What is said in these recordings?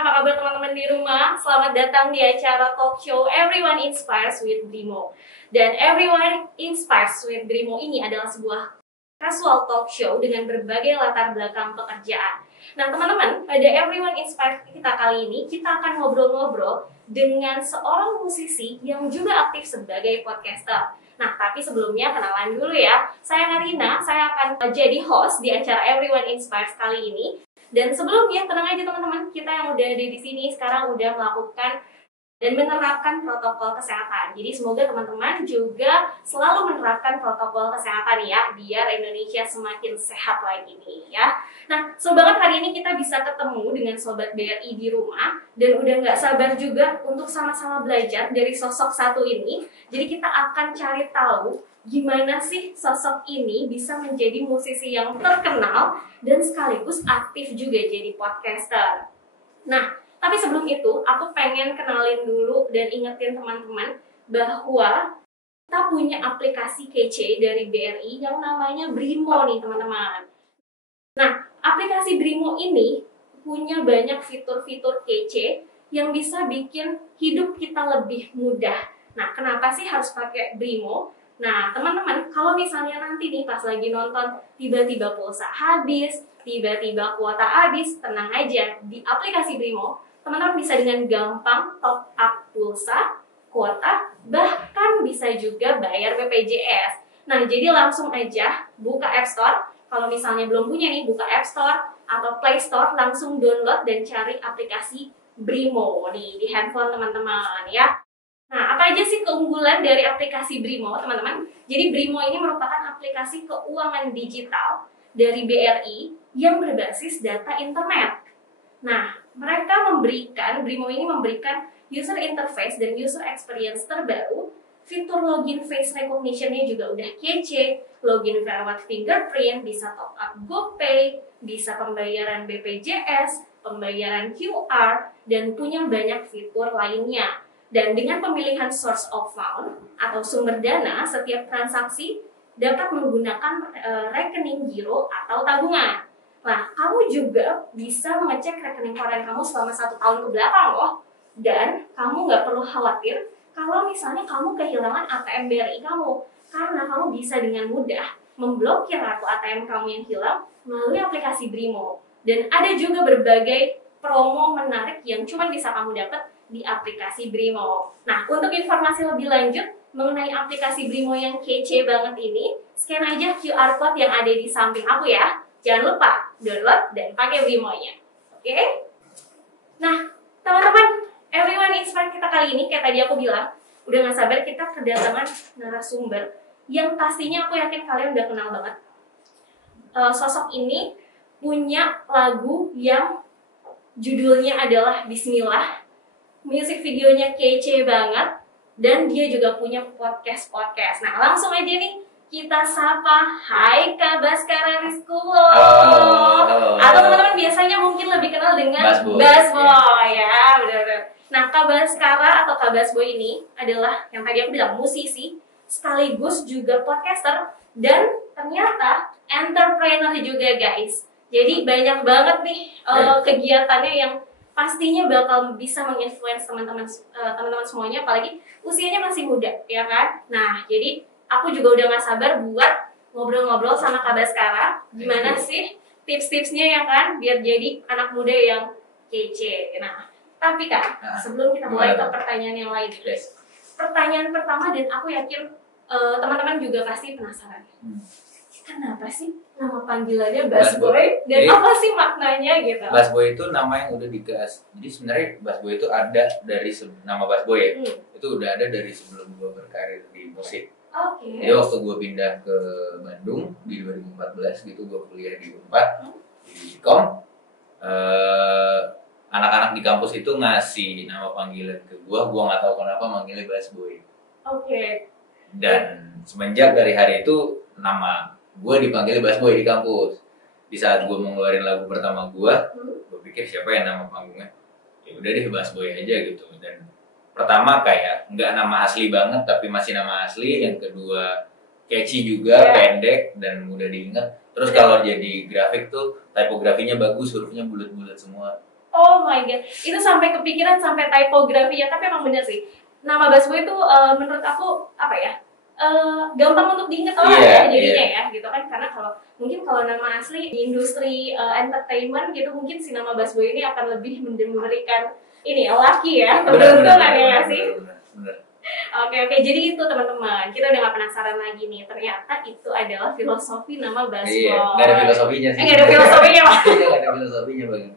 apa kabar teman-teman di rumah? Selamat datang di acara talk show Everyone Inspires with Brimo. Dan Everyone Inspires with Brimo ini adalah sebuah casual talk show dengan berbagai latar belakang pekerjaan. Nah teman-teman, pada Everyone Inspires kita kali ini, kita akan ngobrol-ngobrol dengan seorang musisi yang juga aktif sebagai podcaster. Nah, tapi sebelumnya kenalan dulu ya. Saya Karina, saya akan jadi host di acara Everyone Inspires kali ini. Dan sebelumnya, tenang aja teman-teman, kita yang udah ada di sini sekarang udah melakukan dan menerapkan protokol kesehatan. Jadi semoga teman-teman juga selalu menerapkan protokol kesehatan ya, biar Indonesia semakin sehat lagi nih ya. Nah, sobat hari ini kita bisa ketemu dengan Sobat BRI di rumah dan udah nggak sabar juga untuk sama-sama belajar dari sosok satu ini. Jadi kita akan cari tahu gimana sih sosok ini bisa menjadi musisi yang terkenal dan sekaligus aktif juga jadi podcaster. Nah, tapi sebelum itu, aku pengen kenalin dulu dan ingetin teman-teman bahwa kita punya aplikasi kece dari BRI yang namanya Brimo nih teman-teman. Nah, aplikasi Brimo ini punya banyak fitur-fitur kece yang bisa bikin hidup kita lebih mudah. Nah, kenapa sih harus pakai Brimo? Nah, teman-teman, kalau misalnya nanti nih pas lagi nonton tiba-tiba pulsa habis, tiba-tiba kuota habis, tenang aja, di aplikasi Brimo teman-teman bisa dengan gampang top up pulsa, kuota, bahkan bisa juga bayar BPJS. Nah, jadi langsung aja buka App Store. Kalau misalnya belum punya nih, buka App Store atau Play Store, langsung download dan cari aplikasi Brimo nih di handphone teman-teman ya. Nah, apa aja sih keunggulan dari aplikasi Brimo, teman-teman? Jadi Brimo ini merupakan aplikasi keuangan digital dari BRI yang berbasis data internet. Nah, Brimo ini memberikan user interface dan user experience terbaru. Fitur login face recognition-nya juga udah kece. Login lewat fingerprint, bisa top up GoPay, bisa pembayaran BPJS, pembayaran QR, dan punya banyak fitur lainnya. Dan dengan pemilihan source of fund atau sumber dana, setiap transaksi dapat menggunakan rekening giro atau tabungan. Nah, kamu juga bisa mengecek rekening koran kamu selama 1 tahun ke belakang loh. Dan kamu nggak perlu khawatir kalau misalnya kamu kehilangan ATM BRI kamu. Karena kamu bisa dengan mudah memblokir kartu ATM kamu yang hilang melalui aplikasi Brimo. Dan ada juga berbagai promo menarik yang cuma bisa kamu dapat di aplikasi Brimo. Nah, untuk informasi lebih lanjut mengenai aplikasi Brimo yang kece banget ini, scan aja QR code yang ada di samping aku ya. Jangan lupa download dan pakai Brimo-nya. Oke? Nah, teman-teman, Everyone Inspire kita kali ini, kayak tadi aku bilang, udah gak sabar kita kedatangan narasumber yang pastinya aku yakin kalian udah kenal banget. Sosok ini punya lagu yang judulnya adalah Bismillah. Music videonya kece banget. Dan dia juga punya podcast-podcast. Nah, langsung aja nih kita sapa, hai Kak Baskara Rizkulo. Atau teman-teman biasanya mungkin lebih kenal dengan Basboy ya, benar-benar. Nah, Kak Baskara atau Kak Basboy ini adalah yang tadi aku bilang musisi, sekaligus juga podcaster dan ternyata entrepreneur juga guys. Jadi banyak banget nih kegiatannya yang pastinya bakal bisa menginfluence teman-teman semuanya, apalagi usianya masih muda ya kan. Nah, jadi aku juga udah gak sabar buat ngobrol-ngobrol sama Kak Baskara. Gimana sih tips-tipsnya ya kan, biar jadi anak muda yang kece. Nah, tapi Kak, sebelum kita mulai ke pertanyaan yang lain, pertanyaan pertama dan aku yakin teman-teman juga pasti penasaran. Kenapa sih nama panggilannya Basboy dan apa sih maknanya gitu? Basboy itu nama yang udah digas. Jadi sebenarnya Basboy itu ada dari nama Basboy ya. Itu udah ada dari sebelum gue berkarir di musik. Jadi waktu gue pindah ke Bandung di 2014 gitu, gue kuliah di Unpad di Kom. Anak-anak di kampus itu ngasih nama panggilan ke gue nggak tahu kenapa manggilnya Basboy. Dan semenjak dari hari itu nama gue dipanggil Basboy di kampus. Di saat gue mau ngeluarin lagu pertama gue pikir siapa yang nama panggungnya? Ya udah deh Basboy aja gitu. Dan pertama kayak nggak nama asli banget tapi masih nama asli. Yang kedua catchy juga, pendek dan mudah diingat. Terus kalau jadi grafik tuh tipografinya bagus, hurufnya bulat-bulat semua. Oh my god, itu sampai kepikiran sampai typografinya, tapi emang bener sih. Nama Busboy itu menurut aku apa ya? Gampang untuk diingat orang ya jadinya ya gitu kan, karena kalau nama asli di industri entertainment gitu mungkin si nama Busboy ini akan lebih memberikan ini ya, laki ya, keberuntungan ya nggak sih? Bener. Oke, jadi itu teman-teman, kita udah gak penasaran lagi nih, ternyata itu adalah filosofi nama Busboy. Iya, nggak ada filosofinya sih. Nggak ada filosofinya Pak. Iya, nggak ada filosofinya Bang.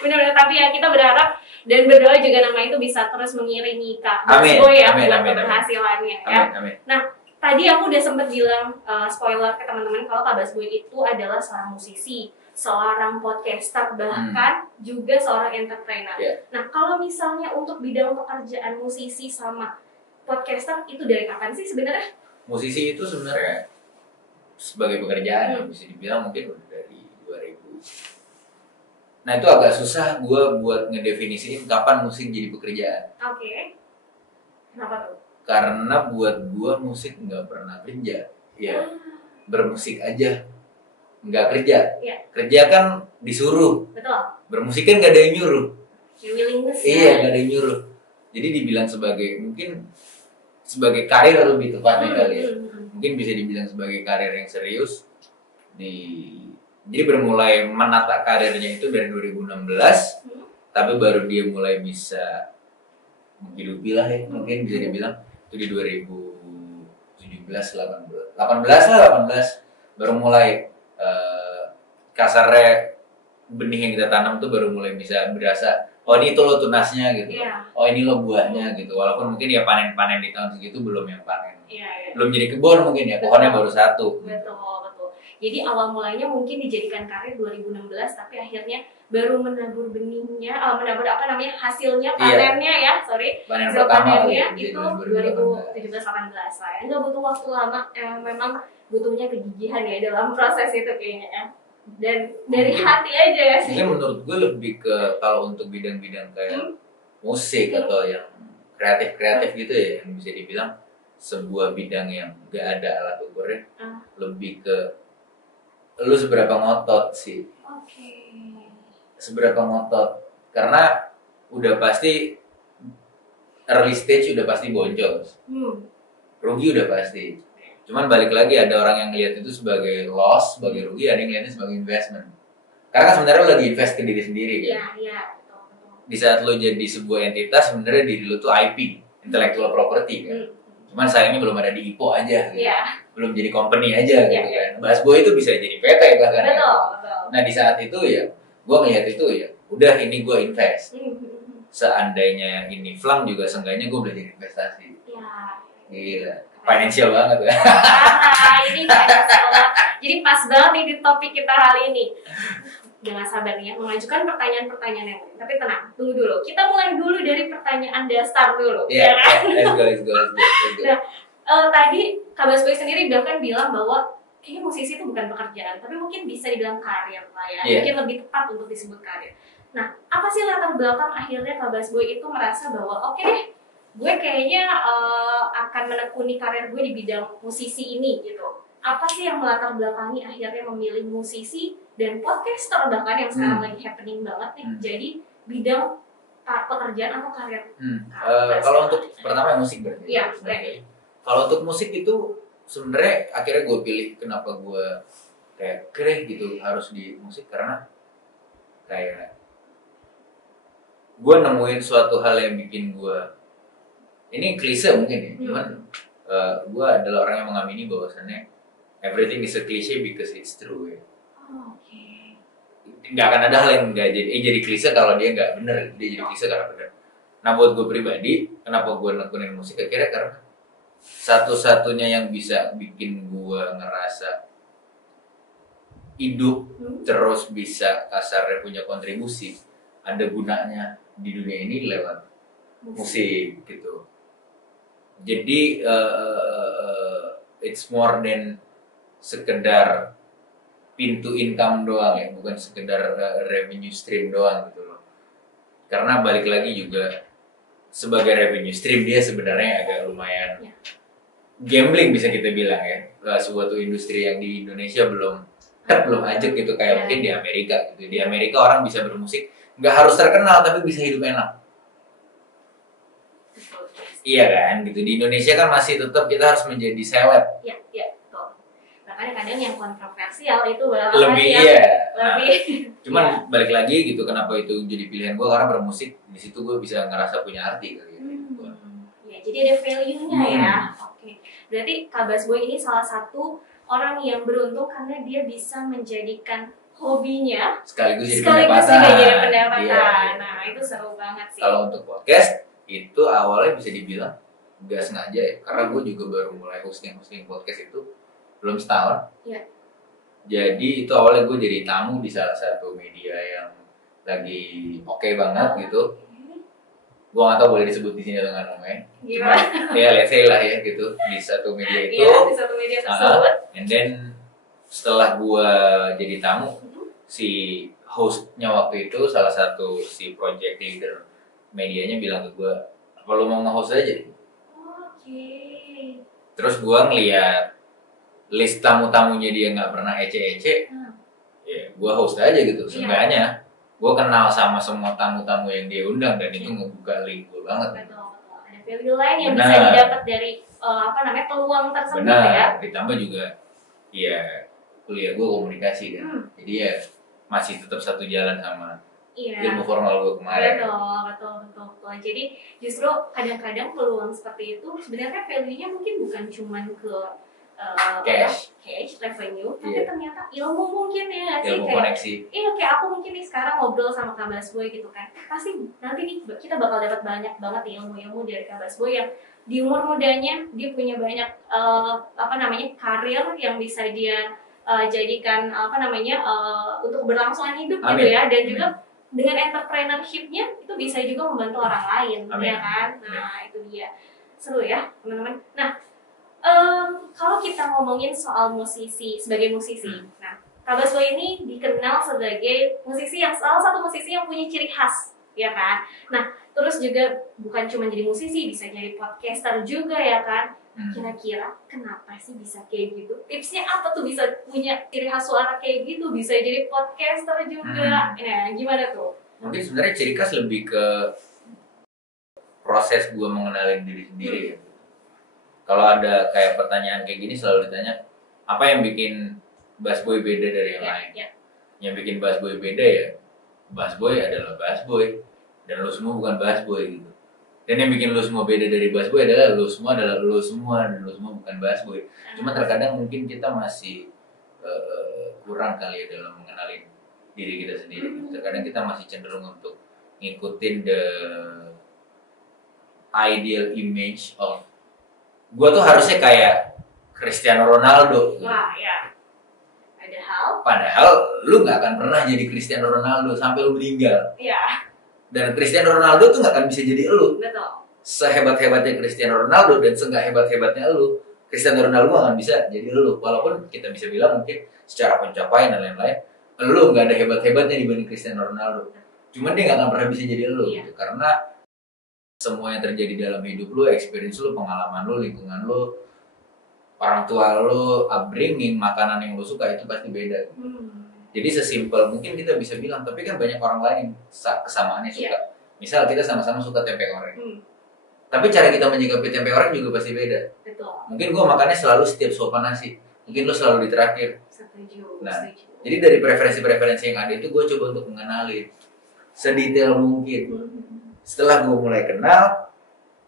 Benar-benar, tapi ya kita berharap dan berdoa juga nama itu bisa terus mengiringi Kak Busboy ya buat keberhasilannya ya. Amin. Nah, tadi aku udah sempat bilang spoiler ke teman-teman kalau Kak Busboy itu adalah seorang musisi, seorang podcaster, bahkan juga seorang entertainer. Yeah. Nah, kalau misalnya untuk bidang pekerjaan musisi sama podcaster itu dari kapan sih sebenarnya? Musisi itu sebenarnya sebagai pekerjaan bisa dibilang mungkin udah dari 2000. Nah itu agak susah gue buat ngedefinisiin kapan musik jadi pekerjaan. Oke. Kenapa tuh? Karena buat gue musik nggak pernah kerja, ya bermusik aja, nggak kerja. Yeah. Kerja kan disuruh. Betul. Bermusik kan nggak ada yang nyuruh. Willingness. Iya, nggak ada yang nyuruh. Jadi dibilang sebagai karir lebih tepatnya kali ya. Mungkin bisa dibilang sebagai karir yang serius. Jadi bermulai menata karirnya itu dari 2016, tapi baru dia mulai bisa menghidupi lah ya, mungkin bisa dibilang itu di 2017, 18 baru mulai kasarnya benih yang kita tanam tuh baru mulai bisa berasa, oh ini itu lo tunasnya gitu, oh ini lo buahnya gitu, walaupun mungkin ya panen di tahun segitu belum yang panen, belum jadi kebun mungkin ya, pohonnya baru satu. Betul. Jadi awal mulainya mungkin dijadikan karir 2016, tapi akhirnya baru menabur benihnya, hasilnya, panennya ya, panen hasil pertama panennya itu 2017-18 lah ya. Nggak butuh waktu lama, memang butuhnya kegigihan ya dalam proses itu kayaknya ya. Dan dari hati aja ya sih. Mungkin menurut gue lebih ke kalau untuk bidang-bidang kayak musik atau yang kreatif gitu ya, yang bisa dibilang sebuah bidang yang gak ada alat ukurnya, lebih ke lu seberapa ngotot sih. Seberapa ngotot, karena udah pasti early stage udah pasti boncos, rugi udah pasti. Cuman balik lagi ada orang yang lihat itu sebagai loss, sebagai rugi, ada yang lihatnya sebagai investment. Karena kan sebenarnya lu lagi invest ke diri sendiri kan. Iya. Di saat lu jadi sebuah entitas, sebenarnya diri lu tuh IP, intellectual property kan. Cuman sayangnya belum ada di IPO aja gitu. Belum jadi company aja gitu kan. Busboy itu bisa jadi PT bahkan. Betul. Nah di saat itu ya, gue ngeliat itu ya, udah ini gue invest. Seandainya ini flang juga, seenggaknya gue belajar investasi. Gila, financial banget ya. Ini financial banget. Jadi pas banget nih di topik kita kali ini. Jangan sabar nih ya, mengajukan pertanyaan-pertanyaan yang lain. Tapi tenang, tunggu dulu. Kita mulai dulu dari pertanyaan dasar dulu. Let's go. Nah, tadi Kak Busboy sendiri bahkan bilang bahwa kayaknya musisi itu bukan pekerjaan, tapi mungkin bisa dibilang karir lah ya. Mungkin lebih tepat untuk disebut karir. Nah, apa sih latar belakang akhirnya Kak Busboy itu merasa bahwa oke deh, gue kayaknya akan menekuni karir gue di bidang musisi ini gitu. Apa sih yang melatar belakangi akhirnya memilih musisi dan podcaster bahkan yang sekarang lagi happening banget nih jadi bidang pekerjaan atau karir? Kalau untuk pertama musik berarti. Iya. Kalau untuk musik itu sebenarnya akhirnya gue pilih kenapa gue kayak keren gitu harus di musik, karena kayak gue nemuin suatu hal yang bikin gue, ini klise mungkin ya, cuman gue adalah orang yang mengamini bahwasannya everything is a cliche because it's true ya. Nggak akan ada hal yang nggak jadi klise kalau dia nggak bener, dia jadi klise karena bener. Nah buat gue pribadi, kenapa gue nekunin musik akhirnya karena satu-satunya yang bisa bikin gue ngerasa hidup terus bisa kasarnya punya kontribusi, ada gunanya di dunia ini lewat musik gitu. Jadi it's more than sekedar pintu income doang ya, bukan sekedar revenue stream doang gitu loh. Karena balik lagi juga sebagai revenue stream dia sebenarnya agak lumayan gambling bisa kita bilang ya. Suatu industri yang di Indonesia belum ajak gitu kayak mungkin di Amerika gitu. Di Amerika orang bisa bermusik nggak harus terkenal tapi bisa hidup enak. Iya kan, gitu. Di Indonesia kan masih tetap kita harus menjadi seleb. Iya, betul. Makanya kadang yang kontroversial itu lebih lebih. Cuman balik lagi gitu, kenapa itu jadi pilihan gue, karena bermusik di situ gue bisa ngerasa punya arti kali ya. Ya, jadi ada value-nya ya. Oke. Berarti Kak Busboy ini salah satu orang yang beruntung karena dia bisa menjadikan hobinya sekaligus juga jadi pendapatan. Iya. Nah, itu seru banget sih. Kalau untuk podcast itu awalnya bisa dibilang gak sengaja ya, karena gue juga baru mulai hosting podcast itu belum setahun. Iya. Jadi itu awalnya gue jadi tamu di salah satu media yang lagi oke banget gitu. Gue gak tau boleh disebut di sini atau nggak namanya. Gimana? Ya let's say lah ya gitu, di satu media itu. Iya, di satu media tersebut. And then setelah gue jadi tamu, si hostnya waktu itu salah satu si project leader medianya bilang ke gue, apa lu mau nge-host aja? Oke. Terus gue ngeliat list tamu-tamunya dia nggak pernah ece-ece, ya gue host aja gitu. Seenggaknya gue kenal sama semua tamu-tamu yang dia undang dan itu ngebuka link gue banget. Betul. Ada value lain yang bisa didapat dari peluang tersebut. Benar. Ya. Ditambah juga ya kuliah gue komunikasi kan, jadi ya masih tetap satu jalan sama ilmu formal gue kemarin. Betul. Jadi justru kadang-kadang peluang seperti itu sebenarnya value-nya mungkin bukan cuman ke cash revenue, tapi ternyata ilmu mungkin ya sih, ilmu koneksi. Iya, kayak aku mungkin nih sekarang ngobrol sama Kak Busboy gitu kan, pasti nanti nih kita bakal dapat banyak banget ilmu-ilmu dari Kak Busboy yang di umur mudanya dia punya banyak karir yang bisa dia jadikan untuk berlangsungan hidup. Amin. Gitu ya, dan juga dengan entrepreneurship-nya itu bisa juga membantu orang lain. Amin. Ya kan. Nah, itu dia seru ya teman-teman. Nah, kalau kita ngomongin soal sebagai musisi, nah Kak Busboy ini dikenal sebagai salah satu musisi yang punya ciri khas, ya kan? Nah, terus juga bukan cuma jadi musisi, bisa jadi podcaster juga, ya kan? Kira-kira kenapa sih bisa kayak gitu? Tipsnya apa tuh bisa punya ciri khas suara kayak gitu, bisa jadi podcaster juga? Nah, gimana tuh? Mungkin sebenarnya ciri khas lebih ke proses gue mengenalin diri sendiri. Kalau ada kayak pertanyaan kayak gini selalu ditanya, apa yang bikin Busboy beda dari yang lain? Yang bikin Busboy beda ya, Busboy adalah Busboy dan lo semua bukan Busboy gitu. Dan yang bikin lo semua beda dari Busboy adalah lo semua dan lo semua bukan Busboy. Cuma terkadang mungkin kita masih kurang kali ya dalam mengenalin diri kita sendiri. Terkadang kita masih cenderung untuk ngikutin the ideal image of gue tuh harusnya kayak Cristiano Ronaldo. Wah, ya. Padahal lu nggak akan pernah jadi Cristiano Ronaldo sampai lu meninggal. Iya. Dan Cristiano Ronaldo tuh nggak akan bisa jadi lu. Betul. Sehebat-hebatnya Cristiano Ronaldo dan seenggak hebat-hebatnya lu, Cristiano Ronaldo nggak akan bisa jadi lu. Walaupun kita bisa bilang mungkin secara pencapaian dan lain-lain, lu nggak ada hebat-hebatnya dibanding Cristiano Ronaldo. Cuman dia nggak akan pernah bisa jadi lu. Gitu. Karena semua yang terjadi dalam hidup lu, experience lu, pengalaman lu, lingkungan lu, orang tua lu, upbringing, makanan yang lu suka itu pasti beda. Jadi sesimpel mungkin kita bisa bilang, tapi kan banyak orang lain yang kesamaannya suka. Misal kita sama-sama suka tempe orek. Tapi cara kita menyikapi tempe orek juga pasti beda. Betul. Mungkin gua makannya selalu setiap suapan nasi. Mungkin lu selalu di terakhir. Setuju. Jadi dari preferensi-preferensi yang ada itu gue coba untuk mengenali sedetail mungkin. Setelah gue mulai kenal,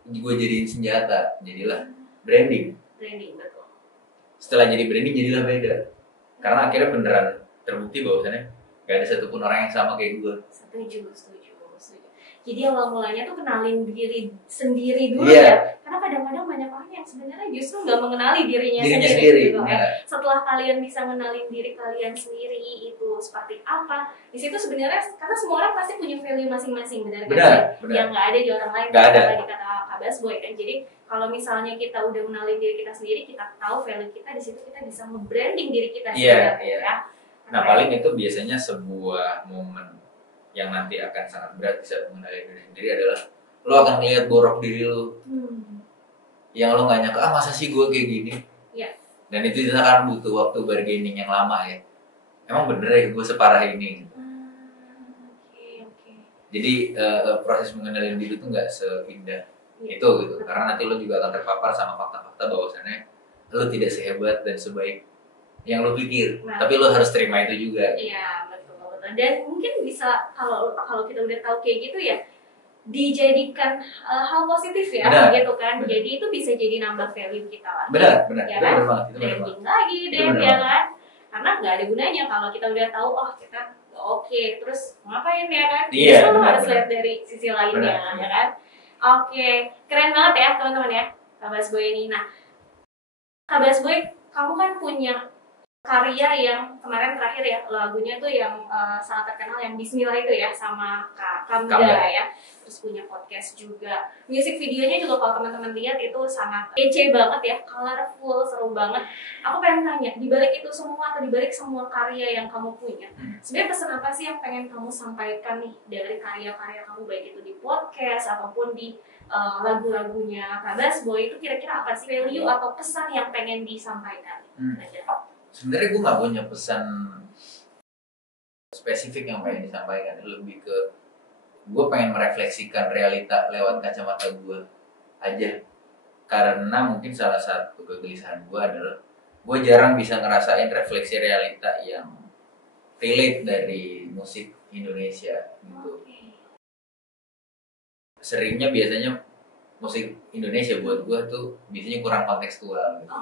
gue jadiin senjata, jadilah branding. Betul. Setelah jadi branding, jadilah beda. Karena akhirnya beneran terbukti bahwasannya gak ada satupun orang yang sama kayak gue. Setuju. Jadi awal mulanya tuh kenalin diri sendiri dulu ya. Karena kadang-kadang banyak orang yang sebenarnya justru nggak mengenali dirinya sendiri. Gitu, ya. Setelah kalian bisa mengenalin diri kalian sendiri itu seperti apa, di situ sebenarnya karena semua orang pasti punya value masing-masing, benar. Yang nggak ada di orang lain. Tadi kata Kak Busboy kan. Jadi kalau misalnya kita udah mengenalin diri kita sendiri, kita tahu value kita, di situ kita bisa nge-branding diri kita sendiri. Ya. Nah paling itu biasanya sebuah momen yang nanti akan sangat berat bisa mengenali diri sendiri adalah lo akan ngeliat borok diri lo yang lo nggak nyangka, masa sih gue kayak gini. Dan itu akan butuh waktu bargaining yang lama ya, emang bener ya gue separah ini. Jadi proses mengenali diri itu nggak seindah itu gitu, karena nanti lo juga akan terpapar sama fakta-fakta bahwasannya lo tidak sehebat dan sebaik yang lo pikir, tapi lo harus terima itu juga. Iya, betul. Dan mungkin bisa kalau kita udah tahu kayak gitu ya, dijadikan hal positif ya, benar, gitu kan. Benar. Jadi itu bisa jadi nambah value kita lagi. Benar, ya kan? Benar banget. Branding lagi deh, ya kan? Karena nggak ada gunanya kalau kita udah tahu, oh kita oke, terus ngapain ya kan? Iya, Justru lo harus lihat dari sisi lainnya, ya kan? Oke, keren banget ya teman-teman ya, Kak Basboy ini. Nah, Kak Basboy, kamu kan punya karya yang kemarin terakhir ya, lagunya tuh yang sangat terkenal yang Bismillah itu ya, sama Kak Kamda ya. Terus punya podcast juga. Music videonya juga kalau teman-teman lihat itu sangat kece banget ya, colorful, seru banget. Aku pengen tanya, dibalik itu semua atau dibalik semua karya yang kamu punya, sebenarnya pesan apa sih yang pengen kamu sampaikan nih dari karya-karya kamu, baik itu di podcast ataupun di lagu-lagunya Kak Basboy, itu kira-kira apa sih value atau pesan yang pengen disampaikan? Sebenarnya gue nggak punya pesan spesifik yang pengen disampaikan, lebih ke gue pengen merefleksikan realita lewat kacamata gue aja, karena mungkin salah satu kegelisahan gue adalah gue jarang bisa ngerasain refleksi realita yang relate dari musik Indonesia gitu. Seringnya biasanya musik Indonesia buat gue tuh biasanya kurang kontekstual gitu.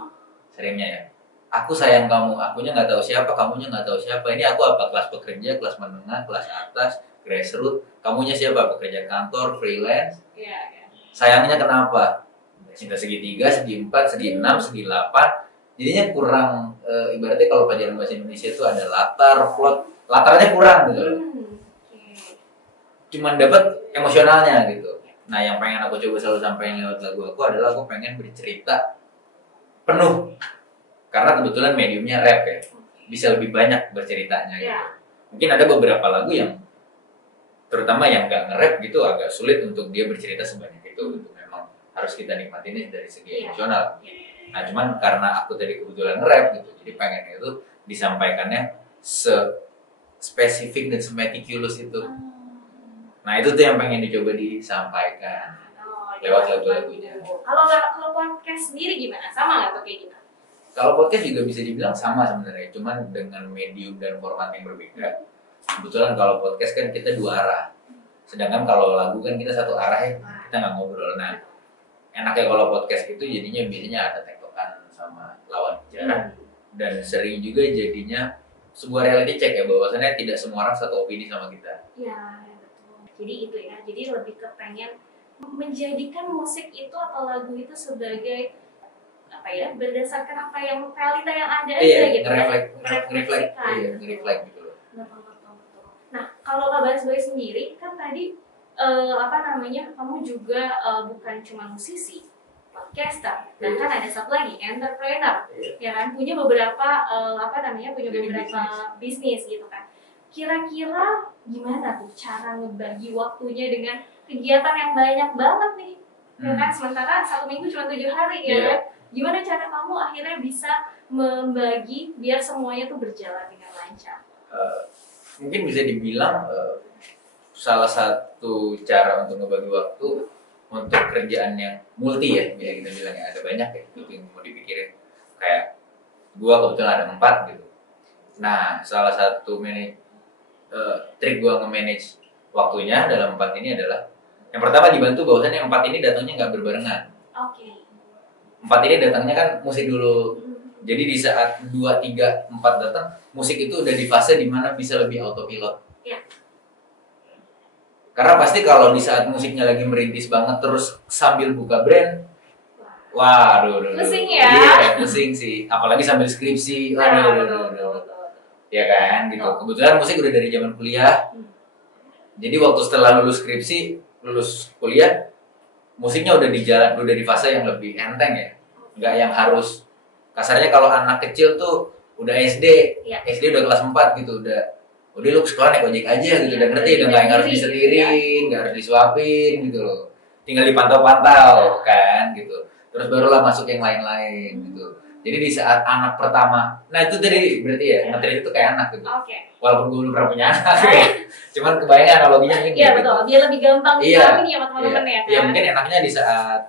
Seringnya ya, aku sayang kamu, akunya nggak tahu siapa, kamunya nggak tahu siapa. Ini aku apa, kelas pekerja, kelas menengah, kelas atas, grassroots. Kamunya siapa, pekerja kantor, freelance. Sayangnya kenapa? Cinta segitiga, segi 4, segi 6, segi 8. Jadinya kurang, ibaratnya kalau pelajaran bahasa Indonesia itu ada latar, plot, latarnya kurang gitu. Cuman dapat emosionalnya gitu. Nah, yang pengen aku coba selalu sampaikan lewat lagu aku adalah aku pengen bercerita penuh. Karena kebetulan mediumnya rap ya, bisa lebih banyak berceritanya gitu. Mungkin ada beberapa lagu yang, terutama yang gak nge-rap gitu, agak sulit untuk dia bercerita sebanyak itu gitu. Memang harus kita nikmatin dari segi emosional. Nah, cuman karena aku tadi kebetulan nge-rap gitu, jadi pengen itu disampaikannya spesifik dan semeticulous itu. Nah, itu tuh yang pengen dicoba disampaikan lewat lagu-lagunya. Kalau podcast sendiri gimana? Sama nggak tuh kayak gitu? Kalau podcast juga bisa dibilang sama sebenarnya, cuman dengan medium dan format yang berbeda. Kebetulan kalau podcast kan kita dua arah, sedangkan kalau lagu kan kita satu arah ya, kita nggak ngobrol. Nah, enaknya kalau podcast itu jadinya biasanya ada tektokan sama lawan bicara, dan sering juga jadinya sebuah reality check ya, bahwasannya tidak semua orang satu opini sama kita. Iya, betul. Jadi itu ya, jadi lebih ke pengen menjadikan musik itu atau lagu itu sebagai apa ya, berdasarkan apa yang realita yang ada aja gitu. Nge-reflect gitu loh. Betul. Nah, kalau Kak Basboy sendiri kan tadi kamu juga bukan cuma musisi, podcaster, dan kan ada satu lagi entrepreneur, ya kan, punya beberapa bisnis gitu kan. Kira-kira gimana tuh cara ngebagi waktunya dengan kegiatan yang banyak banget nih, ya kan? Sementara 1 minggu cuma 7 hari, ya kan? Gimana cara kamu akhirnya bisa membagi biar semuanya tuh berjalan dengan lancar? Mungkin bisa dibilang salah satu cara untuk ngebagi waktu untuk kerjaan yang multi ya, bisa kita bilang ya, ada banyak ya itu yang mau dipikirin. Kayak gua kebetulan ada 4 gitu. Nah, salah satu trik gua nge-manage waktunya dalam 4 ini adalah, yang pertama dibantu bahwasannya 4 ini datangnya nggak berbarengan. 4 ini datangnya kan musik dulu. Jadi di saat 2, 3, 4 datang, musik itu udah di fase dimana bisa lebih autopilot. Karena pasti kalau di saat musiknya lagi merintis banget terus sambil buka brand, waduh, pusing ya? Iya, pusing sih. Apalagi sambil skripsi, waduh. Ya kan, gitu. Kebetulan musik udah dari zaman kuliah. Jadi waktu setelah lulus skripsi, lulus kuliah, musiknya udah di jalan, udah di fase yang lebih enteng ya. Nggak yang harus, kasarnya kalau anak kecil tuh udah SD udah kelas 4 gitu, udah lu sekolah naik ojek aja gitu, udah ngerti, udah nggak harus disetirin, nggak harus disuapin gitu loh, tinggal dipantau-pantau kan gitu. Terus barulah masuk yang lain-lain gitu. Jadi di saat anak pertama, nah itu tadi berarti ya, nge-treat itu kayak anak gitu. Oke. Walaupun gue belum pernah punya anak, cuman kebayang analoginya mungkin Iya gitu. betul, biar lebih gampang Iya. ini ya teman-teman ya kan. Iya mungkin enaknya di saat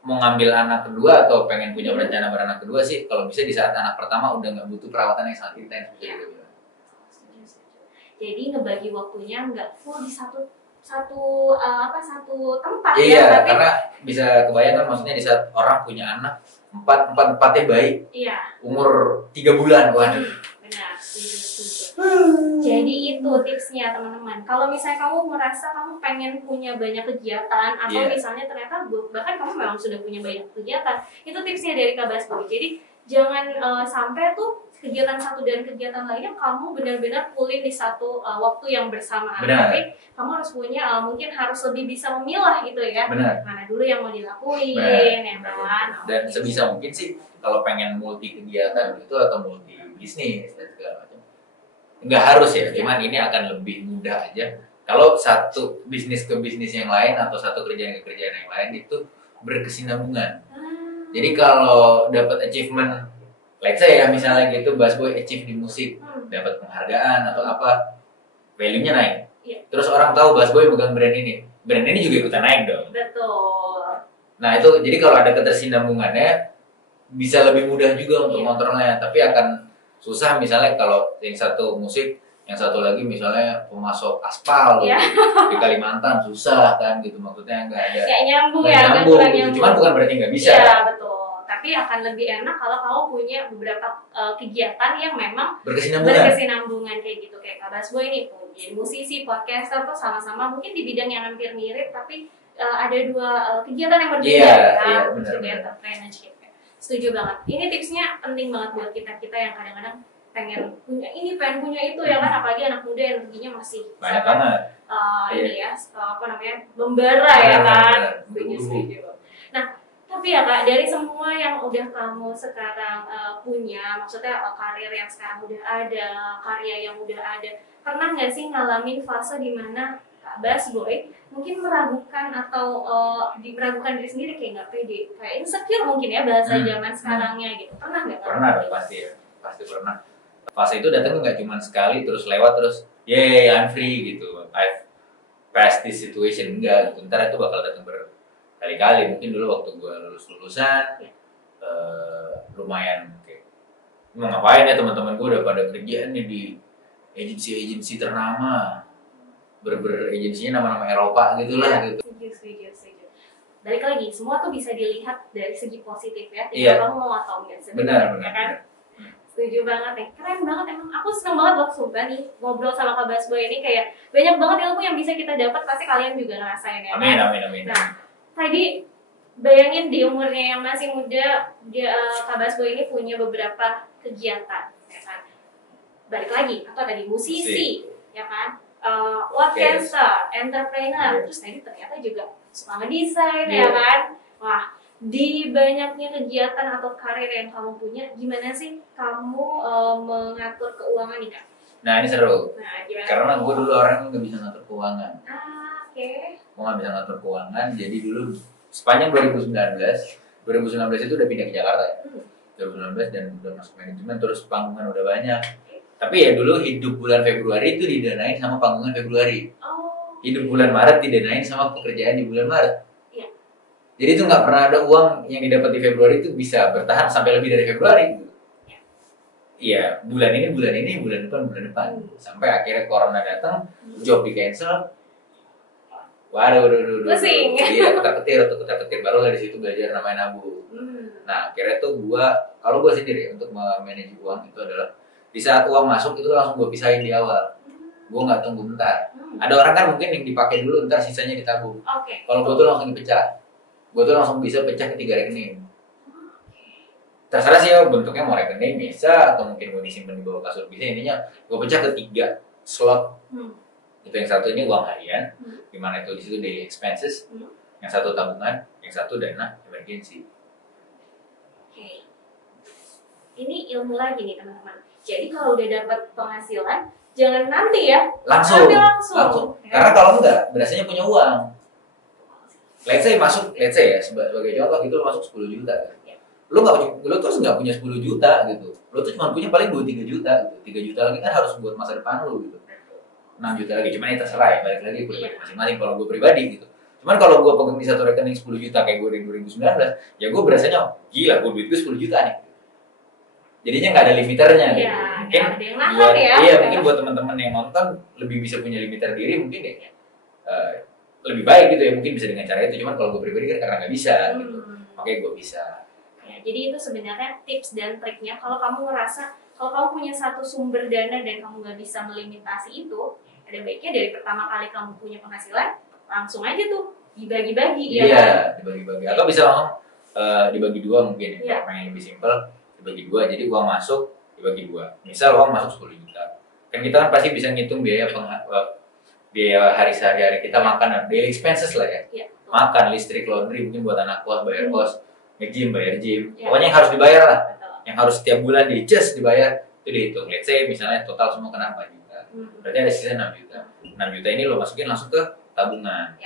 mau ngambil anak kedua atau pengen punya rencana beranak kedua sih, kalau bisa di saat anak pertama udah nggak butuh perawatan yang sangat intens. Iya. Jadi ngebagi waktunya nggak full di satu tempat Iya, ya, tapi karena bisa kebayang kan maksudnya di saat orang punya anak empatnya bayi iya. umur 3 bulan, waduh. Benar, setuju. Jadi itu tipsnya teman-teman. Kalau misalnya kamu merasa kamu pengen punya banyak kegiatan atau misalnya ternyata bahkan kamu memang sudah punya banyak kegiatan, itu tipsnya dari Kak Basboy. Jadi jangan sampai tuh kegiatan satu dan kegiatan lainnya kamu benar-benar pulih di satu waktu yang bersamaan. Benar. Tapi kamu harus punya mungkin harus lebih bisa memilah gitu ya. Benar. Mana dulu yang mau dilakuin, ya kan? Dan sebisa mungkin sih kalau pengen multi kegiatan itu atau multi bisnis dan segala macam, nggak harus ya. Cuman ini akan lebih mudah aja kalau satu bisnis ke bisnis yang lain atau satu kerjaan ke kerjaan yang lain itu berkesinambungan. Jadi kalau dapat achievement, let's say ya misalnya gitu, Basboy achieve di musik, dapat penghargaan atau apa, value-nya naik. Terus orang tahu Basboy megang brand ini juga ikutan naik dong. Betul. Nah itu jadi kalau ada ketersinambungannya bisa lebih mudah juga untuk kontrolnya, tapi akan susah misalnya kalau yang satu musik, yang satu lagi misalnya pemasok aspal gitu. Di Kalimantan susah kan gitu, maksudnya nggak ada. Kayak nyambung nggak ya, nyambung gitu. nyambung. Cuman bukan berarti nggak bisa. Iya betul. Tapi akan lebih enak kalau kamu punya beberapa kegiatan yang memang berkesinambungan kayak gitu. Kayak Kak Basboy ini jadi musisi, podcaster tuh sama-sama mungkin di bidang yang hampir mirip, tapi ada dua kegiatan yang berbeda juga entrepreneurship. Setuju banget. Ini tipsnya penting banget buat kita yang kadang-kadang pengen punya ini, pengen punya itu ya kan, apalagi anak muda energinya masih banyak banget. Ini ya membara ya kan. Setuju. Nah, tapi ya Kak, dari semua yang udah kamu sekarang punya, maksudnya karir yang sekarang udah ada, karya yang udah ada, pernah nggak sih ngalamin fase dimana Kak Basboy mungkin meragukan atau meragukan diri sendiri, kayak nggak pede, kayak insecure mungkin ya bahasa zaman sekarangnya gitu, pernah nggak? Pernah dong, pasti pernah. Fase itu datang nggak cuma sekali terus lewat terus, yay I'm free gitu, I've passed this situation, enggak gitu. Ntar itu bakal datang berkali-kali. Mungkin dulu waktu gue lulusan lumayan kayak mau ngapain ya, teman-teman gue udah pada kerjaan nih di agensi ternama, agensinya nama-nama Eropa gitulah gitu. Setuju. Balik lagi, semua tuh bisa dilihat dari segi positif ya, Iya. kamu mau atau enggak Benar. ya kan? Setuju banget ya, keren banget emang. Aku seneng banget loh sumpah nih ngobrol sama Kak Basboy ini, kayak banyak banget ilmu yang bisa kita dapat, pasti kalian juga ngerasain ya. Amin. Nah, tadi bayangin di umurnya yang masih muda, Kak Basboy ini punya beberapa kegiatan, ya kan? Balik lagi, atau tadi musisi, ya kan? Podcaster, entrepreneur, terus tadi ternyata juga suka ngedesain, ya kan? Wah, di banyaknya kegiatan atau karir yang kamu punya, gimana sih kamu mengatur keuangan nih Kak? Nah ini seru, Nah, karena gue dulu orang nggak bisa ngatur keuangan. Oke. Gue nggak bisa ngatur keuangan, jadi dulu sepanjang 2019 itu udah pindah ke Jakarta ya. 2019 dan udah masuk manajemen, terus panggungan udah banyak. Tapi ya dulu hidup bulan Februari itu didanain sama panggungan Februari. Hidup bulan Maret didanain sama pekerjaan di bulan Maret. Jadi itu nggak pernah ada uang yang didapat di Februari itu bisa bertahan sampai lebih dari Februari. Iya, bulan ini, bulan depan. Sampai akhirnya corona datang, job di cancel. Waduh. Pusing. Iya, ketar-ketir baru dari situ belajar namanya nabung. Nah, akhirnya tuh kalau gue sendiri untuk memanage uang itu adalah di saat uang masuk itu langsung gue pisahin di awal. Gue nggak tunggu bentar. Ada orang kan mungkin yang dipakai dulu, ntar sisanya ditabung. Kalau gue tuh langsung dipecah. Gue tuh langsung bisa pecah ke 3 rekening. Terserah sih ya bentuknya, mau rekening bisa atau mungkin mau disimpan di bawah kasur bisa. Intinya gue pecah ke 3 slot. Itu yang satu ini uang harian, dimana itu di situ daily expenses. Yang satu tabungan, yang satu dana emergency. Oke. Ini ilmu lagi nih teman-teman. Jadi kalau udah dapat penghasilan, jangan nanti ya. Langsung. Ya. Karena kalau enggak, berasanya punya uang. Let's say ya sebagai contoh gitu lo masuk 10 juta kan. lu terus nggak punya 10 juta gitu, lu tuh cuma punya paling 2-3 juta gitu, 3 juta lagi kan harus buat masa depan lu gitu, 6 juta lagi, cuman itu terserah ya, balik lagi pribadi masing-masing. Kalau gue pribadi gitu, cuman kalau gue pegang di satu rekening 10 juta kayak gue di 2019, ya gue berasanya gila, gue duit gue 10 juta nih, jadinya nggak ada limiternya gitu. Mungkin buat mungkin buat teman-teman yang nonton lebih bisa punya limiter diri mungkin ya, lebih baik gitu ya, mungkin bisa dengan cara itu. Cuman kalau gue pribadi kan karena nggak bisa gitu, makanya gue bisa. Ya, jadi itu sebenarnya tips dan triknya. Kalau kamu ngerasa kalau kamu punya satu sumber dana dan kamu nggak bisa melimitasi itu, ada baiknya dari pertama kali kamu punya penghasilan langsung aja tuh dibagi-bagi. Iya, dibagi-bagi. Atau bisa langsung dibagi dua mungkin ya. Kalau pengen lebih simpel dibagi dua. Jadi uang masuk dibagi dua. Misal uang masuk 10 juta. Kan kita kan pasti bisa ngitung biaya hari sehari-hari kita makan, daily expenses lah ya. Makan, listrik, laundry, mungkin buat anak kos, bayar kos, nge-gym, bayar gym. Pokoknya yang harus dibayar lah. Yang harus setiap bulan dibayar, itu dihitung. Let's say misalnya total semua kena 4 juta. Berarti ada sisa 6 juta. 6 juta ini lo masukin langsung ke tabungan.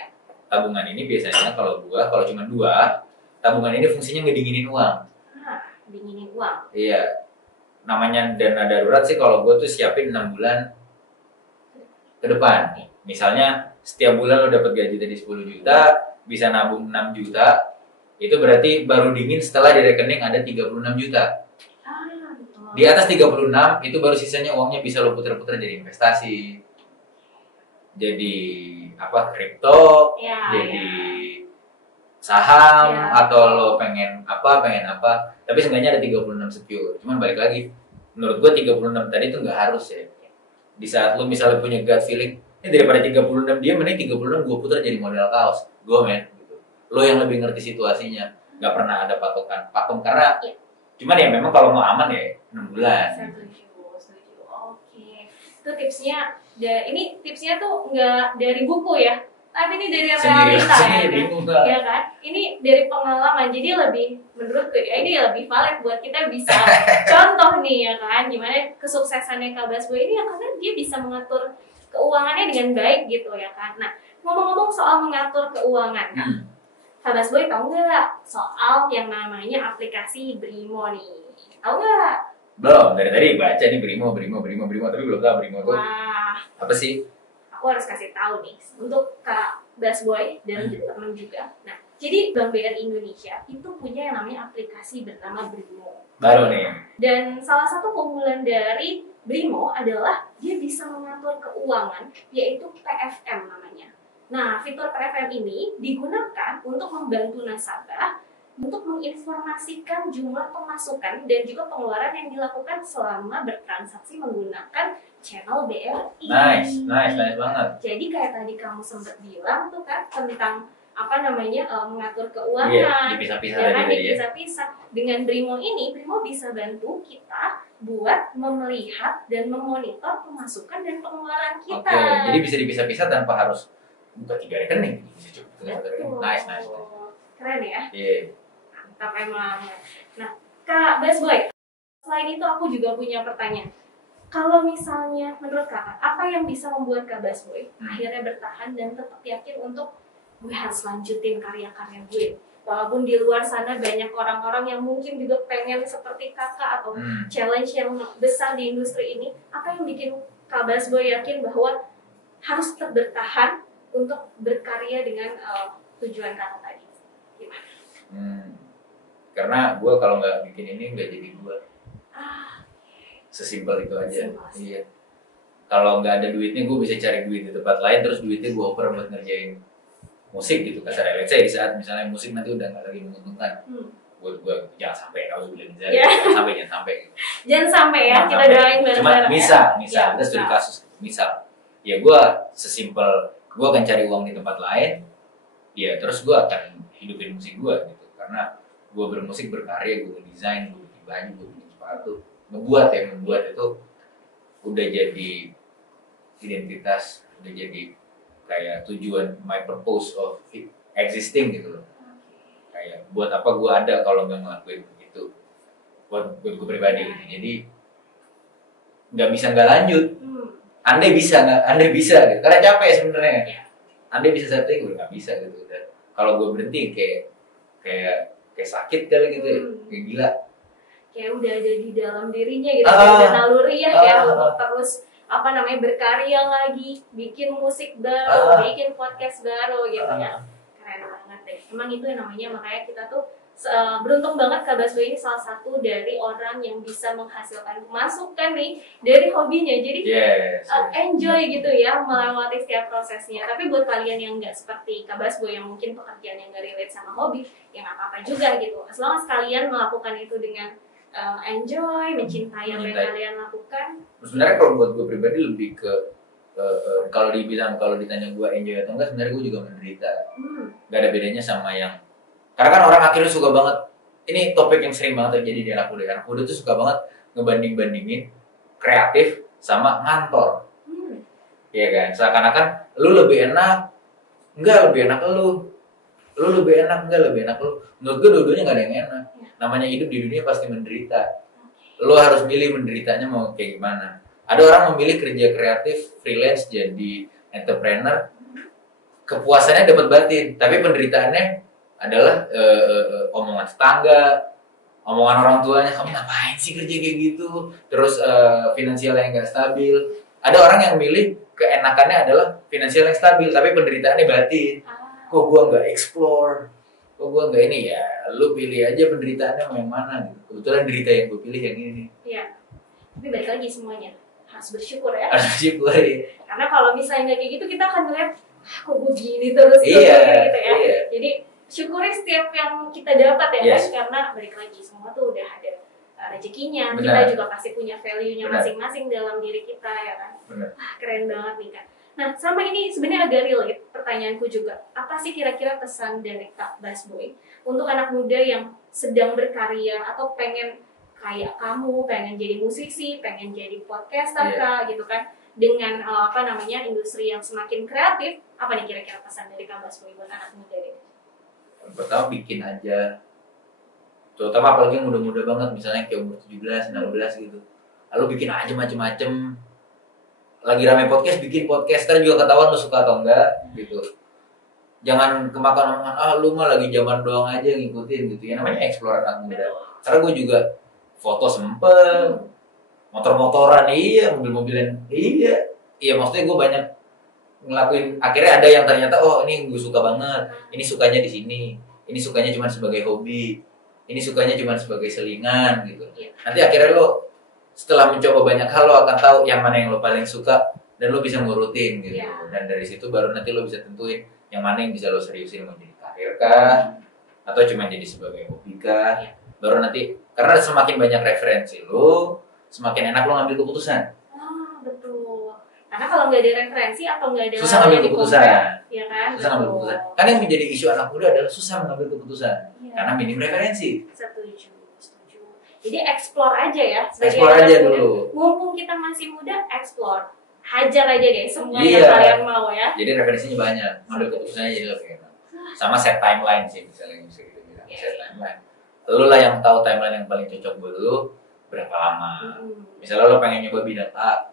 Tabungan ini biasanya kalau cuma 2, tabungan ini fungsinya ngedinginin uang. Dinginin uang. Iya. Namanya dana darurat sih kalau gue tuh siapin 6 bulan ke depan. Misalnya setiap bulan lo dapat gaji tadi 10 juta, bisa nabung 6 juta, itu berarti baru dingin setelah di rekening ada 36 juta. Di atas 36 itu baru sisanya uangnya bisa lo putar-putar jadi investasi. Jadi kripto, jadi saham, atau lo pengen apa. Tapi seenggaknya ada 36 secure. Cuman balik lagi, menurut gue 36 tadi itu nggak harus ya. Di saat lo misalnya punya gut feeling, daripada 36 dia, mending 36 gue putar jadi model kaos. Gue gitu. Lo yang lebih ngerti situasinya. Nggak pernah ada pakem karena cuman ya memang kalau mau aman ya 6 bulan. Setuju. Oke. Itu tipsnya, ini tipsnya tuh nggak dari buku ya, tapi ini dari realita ya kan? Ini dari pengalaman, jadi lebih menurutku ya ini lebih valid buat kita bisa contoh nih ya kan, gimana kesuksesannya Kak Basboy ini ya karena dia bisa mengatur keuangannya dengan baik gitu ya kan. Nah, ngomong-ngomong soal mengatur keuangan, Kak Basboy tahu nggak soal yang namanya aplikasi Brimo nih? Tahu nggak? Belum, dari tadi baca nih Brimo, tapi belum tahu Brimo tuh apa sih? Aku harus kasih tahu nih untuk Kak Basboy dan teman-teman juga. Nah, jadi Bank BRI Indonesia itu punya yang namanya aplikasi bernama Brimo. Baru nih. Dan salah satu keunggulan dari Brimo adalah dia bisa mengatur keuangan, yaitu PFM namanya. Nah, fitur PFM ini digunakan untuk membantu nasabah untuk menginformasikan jumlah pemasukan dan juga pengeluaran yang dilakukan selama bertransaksi menggunakan channel BRI. Nice banget. Jadi kayak tadi kamu sempat bilang tuh kan tentang mengatur keuangan, dipisah-pisah. Dengan Brimo ini, Brimo bisa bantu kita buat melihat dan memonitor pemasukan dan pengeluaran kita. Oke, jadi bisa dipisah-pisah tanpa harus buka 3 rekening. Nice. Keren ya? Iya. Mantap emang. Nah, Kak Basboy, selain itu aku juga punya pertanyaan. Kalau misalnya menurut Kakak, apa yang bisa membuat Kak Basboy akhirnya bertahan dan tetap yakin untuk gue harus lanjutin karya-karya gue? Walaupun di luar sana banyak orang-orang yang mungkin juga pengen seperti Kakak atau challenge yang besar di industri ini, apa yang bikin Kak Basboy yakin bahwa harus tetap bertahan untuk berkarya dengan tujuan Kakak tadi? Gimana? Karena gue kalau nggak bikin ini nggak jadi gue. Sesimpel itu aja. Iya. Kalau nggak ada duitnya gue bisa cari duit di tempat lain, terus duitnya gue oper buat ngerjain musik gitu kasarnya. Let's say di saat misalnya musik nanti udah nggak lagi menguntungkan, gue jangan sampai jangan sampai ya. Kita doain bareng-bareng. Cuma misal kita studi kasus, misal ya gue sesimpel gue akan cari uang di tempat lain, ya terus gue akan hidupin musik gue gitu. Karena gue bermusik, berkarya, gue desain, gue bikin baju, gue bikin sepatu, membuat itu udah jadi identitas, udah jadi kayak tujuan, my purpose of existing gitu loh. Kayak buat apa gue ada kalau nggak ngelakuin itu buat gue pribadi gitu. Jadi nggak lanjut. Andai bisa gitu. Karena capek sebenarnya. Andai bisa satu gue nggak bisa gitu. Kalau gue berhenti kayak kayak sakit kali gitu ya, kayak gila. Kayak udah ada di dalam dirinya gitu, ada naluri ya untuk terus berkarya lagi, bikin musik baru, bikin podcast baru gitu ya. Keren banget deh. Emang itu yang namanya, makanya kita tuh beruntung banget Kak Basbo ini salah satu dari orang yang bisa menghasilkan pemasukan nih dari hobinya. Jadi enjoy gitu ya melewati setiap prosesnya. Tapi buat kalian yang nggak seperti Kak Basbo yang mungkin pekerjaan yang nggak relate sama hobi, ya nggak apa-apa juga gitu. As long as kalian melakukan itu dengan enjoy, mencintai apa yang kalian lakukan. Sebenarnya kalau buat gue pribadi lebih ke kalau ditanya gue enjoy atau enggak, sebenarnya gue juga menderita. Gak ada bedanya sama yang, karena kan orang akhirnya suka banget, ini topik yang sering banget terjadi di anak muda. Anak muda tuh suka banget ngebanding-bandingin kreatif sama ngantor. Iya kan, seakan-akan lu lebih enak, enggak lebih enak lu lebih enak, enggak lebih enak lu. Menurut gue dua-duanya gak ada yang enak. Namanya hidup di dunia pasti menderita. Lu harus milih menderitanya mau kayak gimana. Ada orang memilih kerja kreatif, freelance, jadi entrepreneur, kepuasannya dapat batin, tapi penderitaannya adalah omongan tetangga, omongan orang tuanya, kamu ngapain sih kerja kayak gitu, terus finansial yang nggak stabil. Ada orang yang milih keenakannya adalah finansial yang stabil, tapi penderitaannya batin. Kok gua nggak explore, kok gua nggak ini ya, lu pilih aja penderitaannya mau yang mana gitu. Kebetulan derita yang gue pilih yang ini. Iya, tapi balik lagi semuanya harus bersyukur ya. Harus bersyukur ya. Karena kalau misalnya nggak kayak gitu, kita akan ngeliat kok gue gini terus gitu ya. Jadi syukuri setiap yang kita dapat ya, karena balik lagi semua tuh udah ada rezekinya. Kita juga pasti punya value-nya masing-masing dalam diri kita ya kan. Keren banget nih Kak. Nah, sama ini sebenarnya agak relate pertanyaanku juga. Apa sih kira-kira pesan dari Kak Basboy untuk anak muda yang sedang berkarya atau pengen kayak kamu, pengen jadi musisi, pengen jadi podcaster Kak gitu kan, dengan industri yang semakin kreatif? Apa nih kira-kira pesan dari Kak Basboy buat anak muda ini? Pertama, bikin aja. Terutama apalagi yang muda-muda banget, misalnya kayak umur 17, 16 gitu. Lalu bikin aja macem-macem. Lagi rame podcast, bikin podcaster juga ketahuan lu suka atau enggak gitu. Jangan kemakan omongan, lu mah lagi zaman doang aja ngikutin gitu ya. Namanya explore anak muda. Karena gue juga foto sempet, motor-motoran iya, mobil-mobilan iya maksudnya gue banyak ngelakuin. Akhirnya ada yang ternyata ini gue suka banget, ini sukanya di sini, ini sukanya cuma sebagai hobi, ini sukanya cuma sebagai selingan gitu. Nanti akhirnya lo setelah mencoba banyak hal, lo akan tahu yang mana yang lo paling suka dan lo bisa ngurutin gitu. Dan dari situ baru nanti lo bisa tentuin yang mana yang bisa lo seriusin, mau jadi karir kah atau cuma jadi sebagai hobi kah. Baru nanti, karena semakin banyak referensi lo, semakin enak lo ngambil keputusan. Betul. Karena kalau nggak ada referensi atau nggak ada susah ngambil keputusan, ya kan? Susah ngambil keputusan. Kan yang menjadi isu anak muda adalah susah mengambil keputusan karena minim referensi. Setuju. Jadi explore aja ya. Explore aja dulu. Mumpung kita masih muda, explore. Hajar aja deh semua yang kalian mau ya. Jadi referensinya banyak, ngambil keputusannya jadi lebih enak. Sama set timeline sih, misalnya bisa gitu bilang. Set timeline. Lu lah yang tahu timeline yang paling cocok buat lu berapa lama. Misalnya lu pengen nyoba bidang A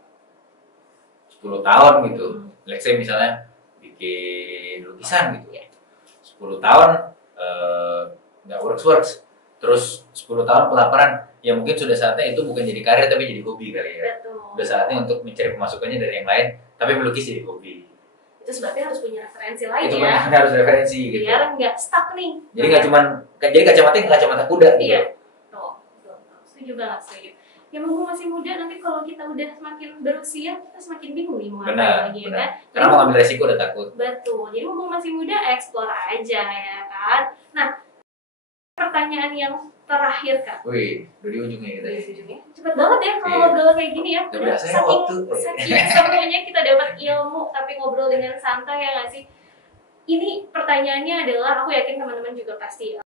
10 tahun gitu. Let's say misalnya bikin lukisan gitu. 10 tahun nggak works. Terus 10 tahun pelaparan, ya mungkin sudah saatnya itu bukan jadi karir tapi jadi hobi kali ya. Betul. Udah saatnya untuk mencari pemasukannya dari yang lain, tapi melukis jadi hobi. Itu sebabnya harus punya referensi lain itu ya. Itu harus referensi gitu. Biar nggak stuck nih. Jadi nggak cuman, jadi kacamata kuda gitu. Iya. Tuh. Setuju banget, setuju. Ya mumpung masih muda, nanti kalau kita udah semakin berusia, kita semakin bingung nih mau ngapain lagi ya kan. Karena mau ngambil resiko udah takut. Betul. Jadi mumpung masih muda, explore aja ya kan. Nah, pertanyaan yang terakhir Kak. Wih, udah di ujungnya kita. Cepet banget ya kalau ngobrol kayak gini ya. Udah saking semuanya kita dapat ilmu tapi ngobrol dengan santai ya nggak sih. Ini pertanyaannya adalah, aku yakin teman-teman juga pasti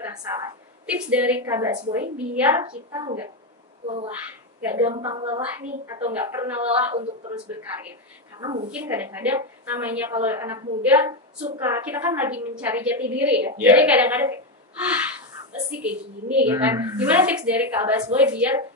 penasaran. Tips dari Kak Basboy biar kita nggak lelah, nggak gampang lelah nih, atau nggak pernah lelah untuk terus berkarya. Karena mungkin kadang-kadang namanya kalau anak muda suka, kita kan lagi mencari jati diri ya. Jadi kadang-kadang kayak, apa sih kayak gini ya kan. Gimana tips dari Kak Basboy biar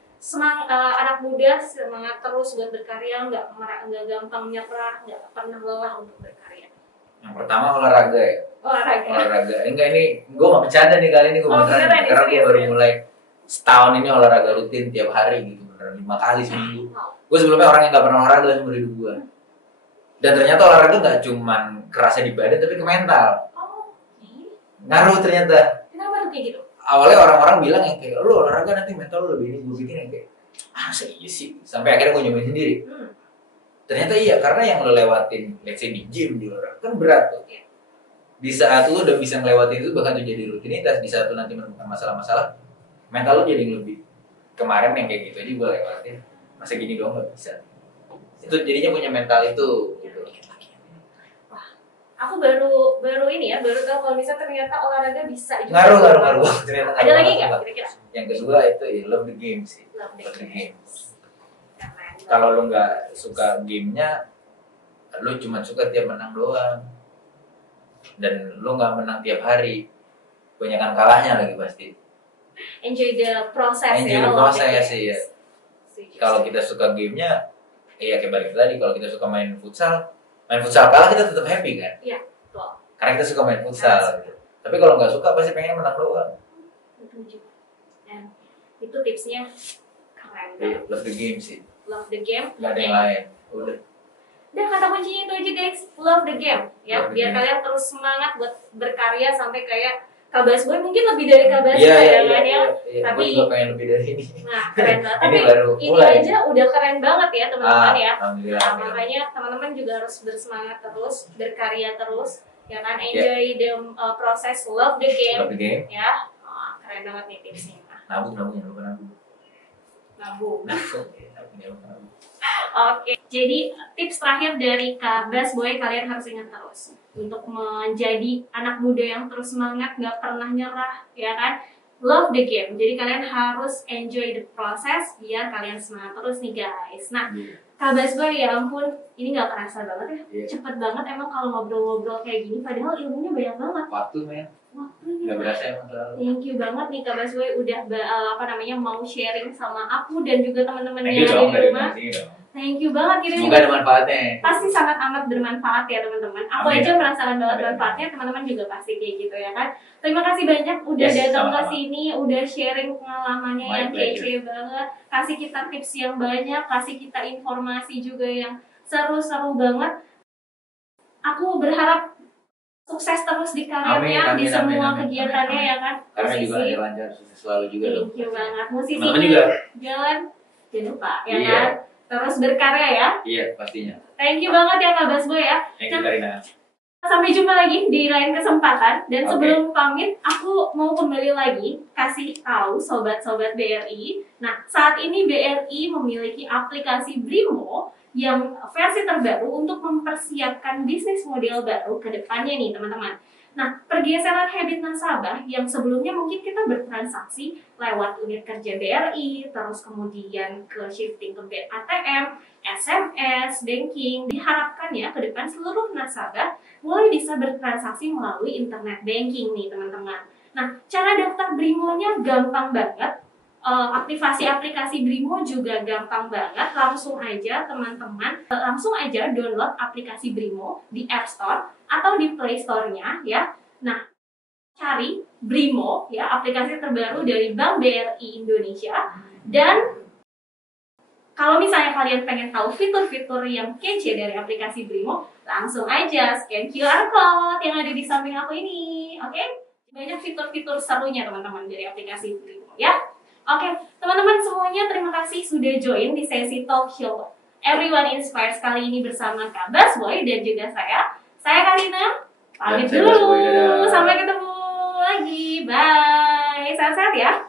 anak muda semangat terus buat berkarya, nggak gampang nyerah, nggak pernah lelah untuk berkarya? Yang pertama olahraga ya. Olahraga. Enggak, ini gue nggak bercanda nih kali ini, gue beneran. Karena gue baru mulai setahun ini olahraga rutin tiap hari gitu, beneran 5 kali seminggu. Gue sebelumnya orang yang nggak pernah olahraga seumur hidup gue. Dan ternyata olahraga nggak cuman kerasnya di badan tapi ke mental. Ngaruh ternyata. Kenapa tuh kayak gitu? Awalnya orang-orang bilang yang kayak lu olahraga nanti mental lu lebih ini, gue bikin yang kayak iya sih. Sampai akhirnya gue nyobain sendiri. Ternyata iya, karena yang lo lewatin, let's say di gym, di olahraga kan berat tuh. Di saat lo udah bisa ngelewatin itu, bahkan itu jadi rutinitas, di saat lo nanti menemukan masalah-masalah, mental lo jadi lebih. Kemarin yang kayak gitu aja gue lewatin, masa gini doang gak bisa. Itu jadinya punya mental itu. Gitu. Wah, aku baru ini ya, baru tahu kalau misalnya ternyata olahraga bisa juga. Ngaruh. Ternyata ada lagi nggak kira-kira? Yang kedua itu ya, love the game sih. Love the games. Kalau lo nggak suka gamenya, lo cuma suka tiap menang doang, dan lo nggak menang tiap hari, kebanyakan kalahnya lagi pasti. Enjoy the process. Enjoy the process ya. Kalau kita suka gamenya, ya kayak balik tadi, kalau kita suka main futsal kalah kita tetap happy kan? Iya, betul. Karena kita suka main futsal. Tapi kalau nggak suka pasti pengen menang doang. Dan itu tipsnya keren banget. Love the game sih. Love the game. Gak ada yang lain. Udah. Dan kata kuncinya itu aja guys, love the game ya. Biar kalian terus semangat buat berkarya sampai kayak Kak Basboy, mungkin lebih dari Kak Basboy ya. Tapi gue juga pengen lebih dari ini. Nah, keren banget. Tapi ini aja udah keren banget ya teman-teman ya. Nah, makanya teman-teman juga harus bersemangat terus, berkarya terus, ya kan. Enjoy the process, love the game. Love the game. Ya. Keren banget nih tipsnya. Nabung, jangan lupa nabung. Nabung. Oke, jadi tips terakhir dari Kak Basboy, kalian harus ingat terus untuk menjadi anak muda yang terus semangat, nggak pernah nyerah, ya kan? Love the game. Jadi kalian harus enjoy the process biar kalian semangat terus nih guys. Nah, Kak Basboy, ya ampun, ini nggak kerasa banget ya, cepet banget emang kalau ngobrol-ngobrol kayak gini. Padahal ilmunya banyak banget. Waktunya. Nggak berasa emang selalu. Thank you banget nih Kak Basboy udah mau sharing sama aku dan juga teman-teman yang ada di rumah. Thank you banget, semoga ada manfaatnya. Pasti sangat amat bermanfaat ya teman-teman. Aku aja merasakan banget manfaatnya, teman-teman juga pasti kayak gitu ya kan. Terima kasih banyak udah datang ke sini, udah sharing pengalamannya yang kece banget, kasih kita tips yang banyak, kasih kita informasi juga yang seru-seru banget. Aku berharap sukses terus di karirnya, di semua kegiatannya ya kan. Karena juga lancar, sukses selalu juga. Thank you banget. Musisinya juga jalan, jangan lupa ya kan. Terus berkarya ya. Iya, pastinya. Thank you banget ya Kak Basboy ya. Thank you Karina. Sampai jumpa lagi di lain kesempatan. Dan sebelum pamit, aku mau kembali lagi kasih tahu sobat-sobat BRI. Nah, saat ini BRI memiliki aplikasi Brimo yang versi terbaru untuk mempersiapkan bisnis model baru ke depannya nih teman-teman. Nah, pergeseran habit nasabah yang sebelumnya mungkin kita bertransaksi lewat unit kerja BRI, terus kemudian ke shifting ke ATM, SMS, banking, diharapkan ya ke depan seluruh nasabah mulai bisa bertransaksi melalui internet banking nih teman-teman. Nah, cara daftar Brimo-nya gampang banget. Aktivasi aplikasi Brimo juga gampang banget. Langsung aja teman-teman, langsung aja download aplikasi Brimo di App Store atau di Play Store-nya ya. Nah, cari Brimo ya, aplikasi terbaru dari Bank BRI Indonesia. Dan kalau misalnya kalian pengen tahu fitur-fitur yang kece dari aplikasi Brimo, langsung aja scan QR code yang ada di samping aku ini. Oke? Banyak fitur-fitur serunya teman-teman dari aplikasi Brimo ya. Oke, teman-teman semuanya terima kasih sudah join di sesi talk show Everyone Inspires kali ini bersama Kak Basboy dan juga saya Karina. Pamit dulu, sampai ketemu lagi, bye. Sehat-sehat ya.